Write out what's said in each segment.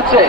আছে।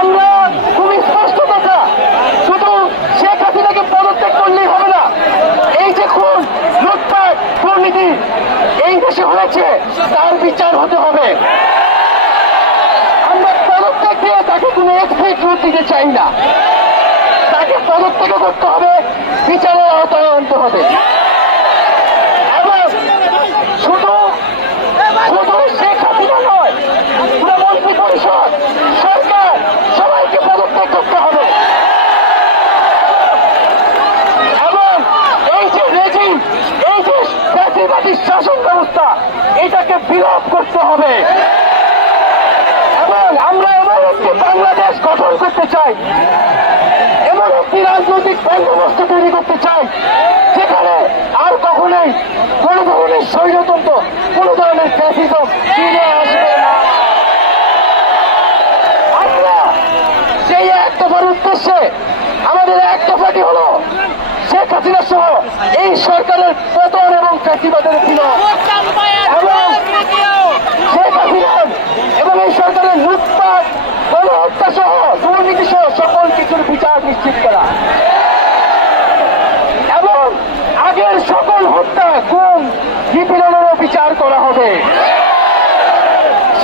আমরা খুবই স্পষ্ট কথা, শুধু শেখ হাসিনাকে পদত্যাগ করলেই হবে না। এই যে খুন, লুটপাট, দুর্নীতি এই দেশে হয়েছে, তার বিচার হতে হবে। আমরা পদত্যাগ দিয়ে তাকে কোনো এক্সিট রুট দিতে চাই না, তাকে পদত্যাগ করতে হবে, বিচারের আওতায় আনতে হবে। এবং শুধু শুধু শেখ হাসিনা নয়, পুরো মন্ত্রী পরিষদ, সরকার সবাইকে পদত্যাগ করতে হবে। এবং এই যে রেজিম, এই যে ফ্যাসিবাদী শাসন ব্যবস্থা, এটাকে বিলোপ করতে হবে। এবং আমরা এমন একটি বাংলাদেশ গঠন করতে চাই, এমন একটি রাজনৈতিক বন্দোবস্ত তৈরি করতে চাই, যেখানে আর কখনোই কোন ধরনের স্বৈরতন্ত্র, কোন ধরনের ফ্যাসিজম ফিরে আসবে না। আমরা সেই এক দফার উদ্দেশ্যে আমাদের এক দফাটি হলো শেখ হাসিনা সহ এই সরকারের পতন এবং ফ্যাসিবাদের বিলোপ, এবং শেখ হাসিনা এবং এই সরকারের লুটপাট, গণহত্যা সহ দুর্নীতি সহ সকল কিছুর বিচার নিশ্চিত করা, এবং আগের সকল হত্যা, গুম, নিপীড়নেরও বিচার করা হবে।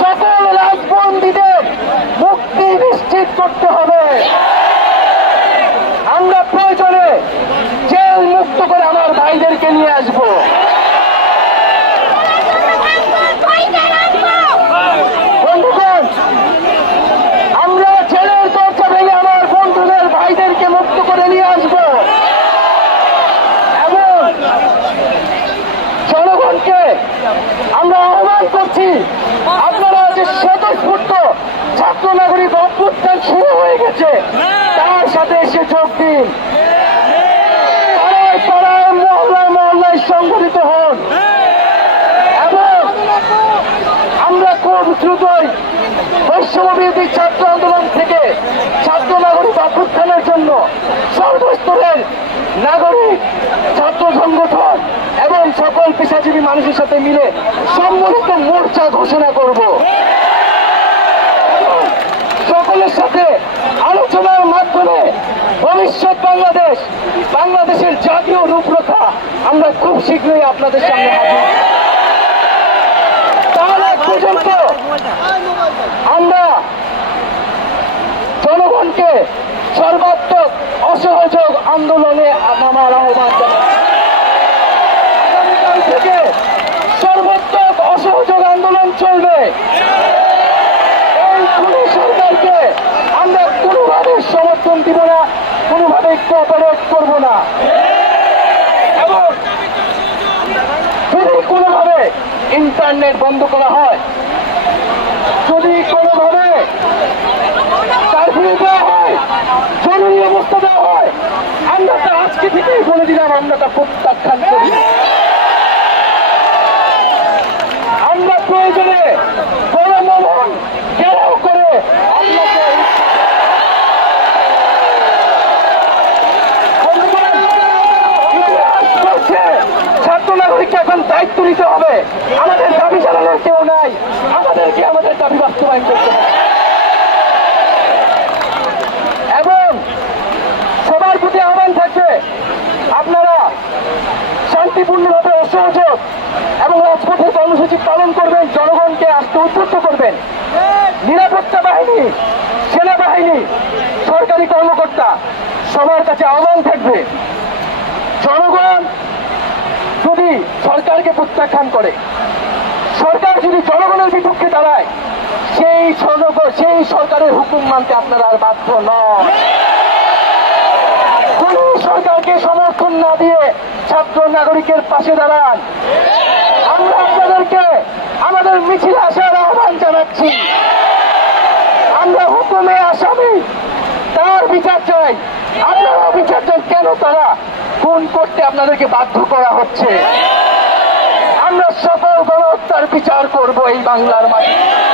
সকল রাজবন্দীদের মুক্তি নিশ্চিত করতে হবে। আমরা প্রয়োজনে জেল মুক্ত করে আমার ভাইদেরকে নিয়ে আসবো। বন্ধুগণ, আমরা জেলের দরজা ভেঙে আমার বন্ধুদের ভাইদেরকে মুক্ত করে নিয়ে আসবো। এবং জনগণকে আমরা আহ্বান করছি, আপনারা যে স্বতঃস্ফূর্ত ছাত্র নাগরিক অভ্যুত্থান শুরু হয়ে গেছে, তার সাথে এসে যোগ দিন। পাড়ায় পাড়ায়, মহল্লায় মহল্লায় সংগঠিত হন। এবং আমরা খুব দ্রুতই বৈষম্যবিরোধী ছাত্র আন্দোলন থেকে ছাত্র নাগরিক অভ্যুত্থানের জন্য সর্বস্তরের নাগরিক, ছাত্র সংগঠন এবং সকল পেশাজীবী মানুষের সাথে মিলে সম্মিলিত মোর্চা ঘোষণা করব। সকলের সাথে আলোচনার মাধ্যমে ভবিষ্যৎ বাংলাদেশ, বাংলাদেশের জাতীয় রূপরেখা আমরা খুব শীঘ্রই আপনাদের সামনে হাজির। তার আগ পর্যন্ত আমরা জনগণকে সর্বাত্মক অসহযোগ আন্দোলনে নামার আহ্বান জানাচ্ছি। আগামীকাল থেকে সর্বাত্মক অসহযোগ আন্দোলন চলবে। এই খুনি সরকারকে আমরা কোনোভাবে সমর্থন দিব না, কোনোভাবে কোঅপারেট করব না। এবং যদি কোনোভাবে ইন্টারনেট বন্ধ করা হয়, যদি কোনোভাবে কারফিউ দেওয়া হয়, জরুরি অবস্থা দেওয়া হয়, আমরা তা আজকে থেকেই বলে দিলাম, আমরা তা প্রত্যাখ্যান করি। আমরা প্রয়োজনে গণভবন ঘেরাও করে আপনাকে ছাত্র নাগরিককে এখন দায়িত্ব নিতে হবে। আমাদের দাবি জানানোর কেউ নাই, আমাদেরকে আমাদের দাবি বাস্তবায়ন করতে হবে। এবং সবার প্রতি আহ্বান থাকবে, আপনারা শান্তিপূর্ণভাবে অসহযোগ এবং রাজপথের কর্মসূচি পালন করবেন, জনগণকে আসতে উদ্বুদ্ধ করবেন। নিরাপত্তা বাহিনী, সেনাবাহিনী, সরকারি কর্মকর্তা সবার কাছে আহ্বান থাকবে, জনগণ যদি সরকারকে প্রত্যাখ্যান করে, সরকার যদি জনগণের বিপক্ষে দাঁড়ায়, সেই সরকারের হুকুম মানতে আপনারা আর বাধ্য নন। কোন সরকারকে তাকে সমর্থন না দিয়ে ছাত্র নাগরিকের পাশে দাঁড়ান। আমরা আপনাদেরকে আমাদের মিছিলে আসার আহ্বান জানাচ্ছি। আমরা হুকুমে আসামি, তার বিচার চাই। আপনারাও বিচার চান, কেন তারা খুন করতে আপনাদেরকে বাধ্য করা হচ্ছে। আমরা সকল গণহত্যার বিচার করব এই বাংলার মাটিতে।